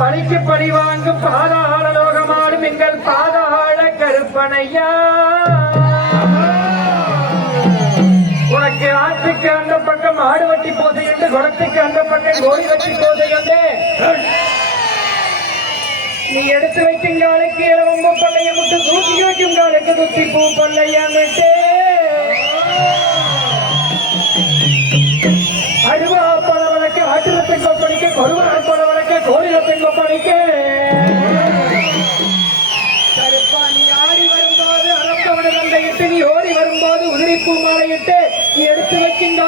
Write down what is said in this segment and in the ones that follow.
பழிக்கு பழி வாங்கும் பாதாள லோகமாடும் எங்கள் பாதாள கருப்பனையா. உனக்கு ஆற்றுக்கு அந்த பக்கம் ஆடு வட்டி போதை என்று குளத்துக்கு அந்த பக்கம் கோடி வட்டி போதை என்று. நீ எடுத்து வைக்கும் காலுக்கு இளவம்பு பள்ளைய முட்டு தூக்கி வைக்கும் காலுக்கு துத்தி பூ பள்ளையான்னுட்டு அழுவா பழவனுக்கு ஆட்டிரத்தின் கொப்பளிக்க கொருவா பழவனுக்கு கோரிலத்தின் கொப்பளிக்க கருப்பாணி ஆடி வரும்போது அரப்பவன தந்தையிட்டு நீ ஓடி வரும்போது உதிரிப்பூ மாலையிட்டு நீ எடுத்து வைக்கும்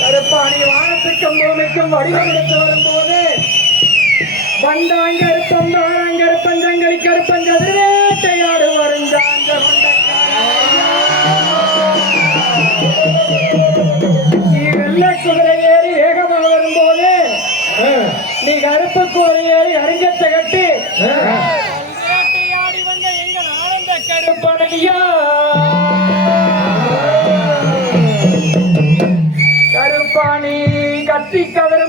கருப்பாணி வானத்துக்கும் பூமிக்கும் வடிவம் எடுத்து வரும்போது வந்தாங்க தாராங்கருப்பம் ஆனந்த கருப்பாணி கத்தி கதரும்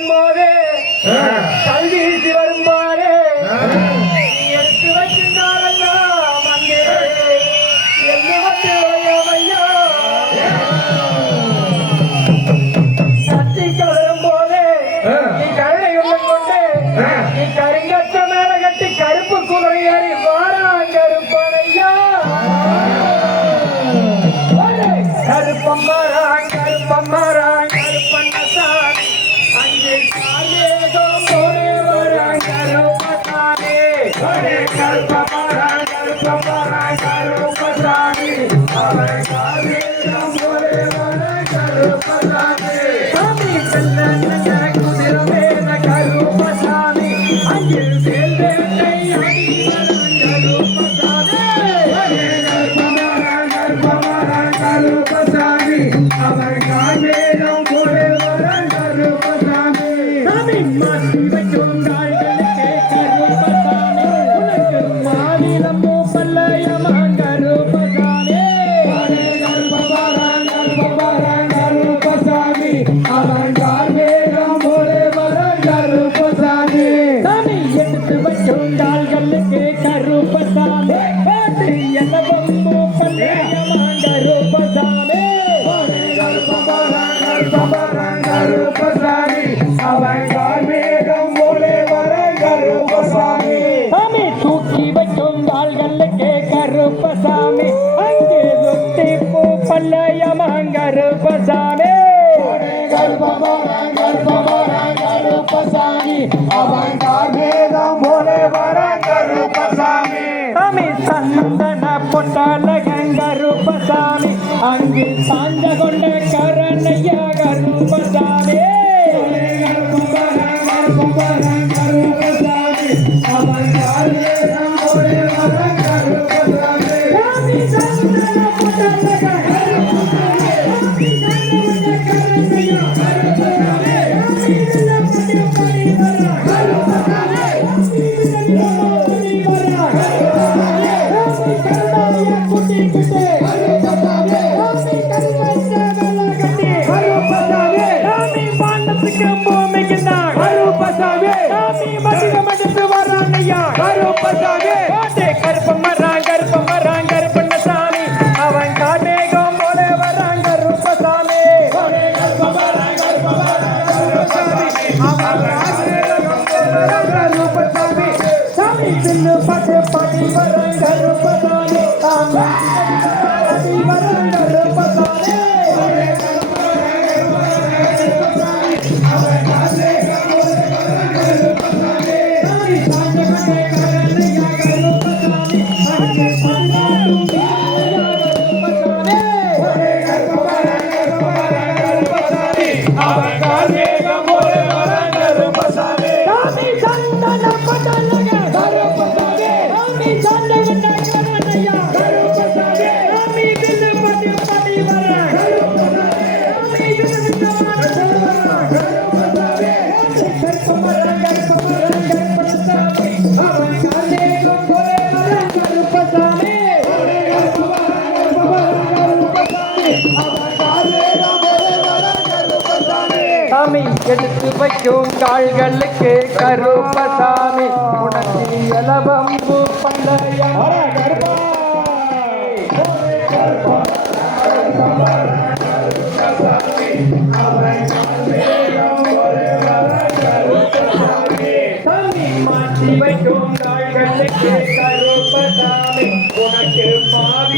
அவன் காவேரம் போலே வர கருப்பசாமி. சாமி சந்தன பொட்டால கருப்பசாமி. அங்கு சாந்த கொண்ட கரணையா பாட்டு பாடி வரான் கருப்பசாமி வைக்கும் கால்களுக்கு கருப்பசாமி. உனக்கு இலவம்பு பந்தயம் சாமி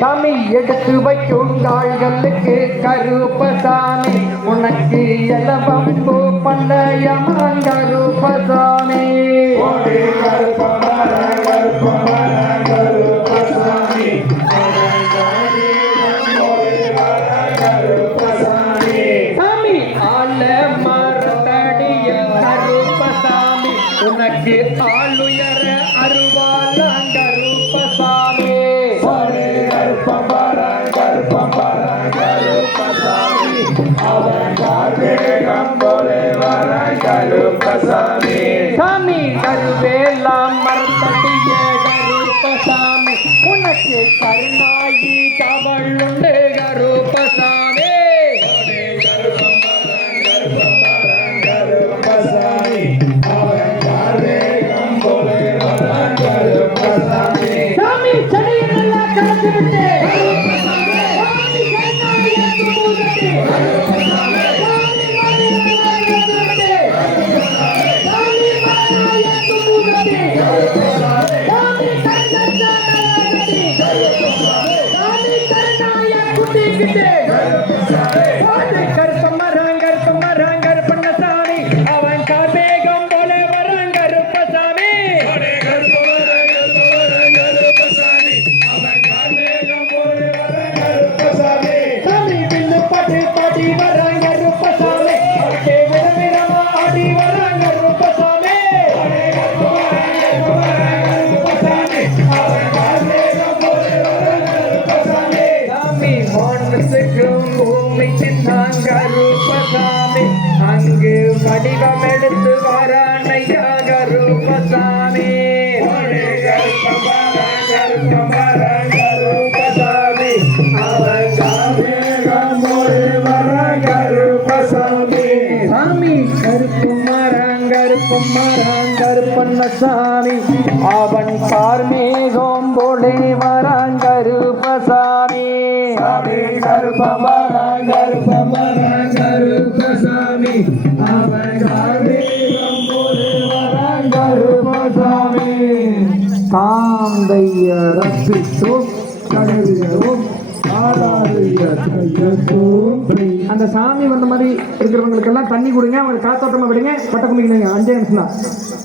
சாமி எடுத்து வைக்கும் கால்களுக்கு கருப்பசாமி உனக்கு எலவம்பு உனக்கு ஆளுயர அருவாளாம் கருப்பசாமி சாமி கருவேலாம் மரத்தடிய கருப்பசாமி உனக்கு கருணாயி பூமிக்கு நாங்க ரூபசாமி அங்கு வடிவம் எடுத்து வரானையாக ரூபசாமி சாமி. கருப்பு மரம் கருப்பு மரம் கருப்பண்ண சாமி அவன் பார்மேகம் போலே வரான் கருப்பசாமி ரசித்தோம் கழுவியவும் அந்த சாமி வந்த மாதிரி இருக்கிறவங்களுக்கு எல்லாம் தண்ணி கொடுங்க அவங்க காத்தோட்டமா விடுங்க பட்ட குமிக்கணுங்க அஞ்சே நிமிஷம் தான்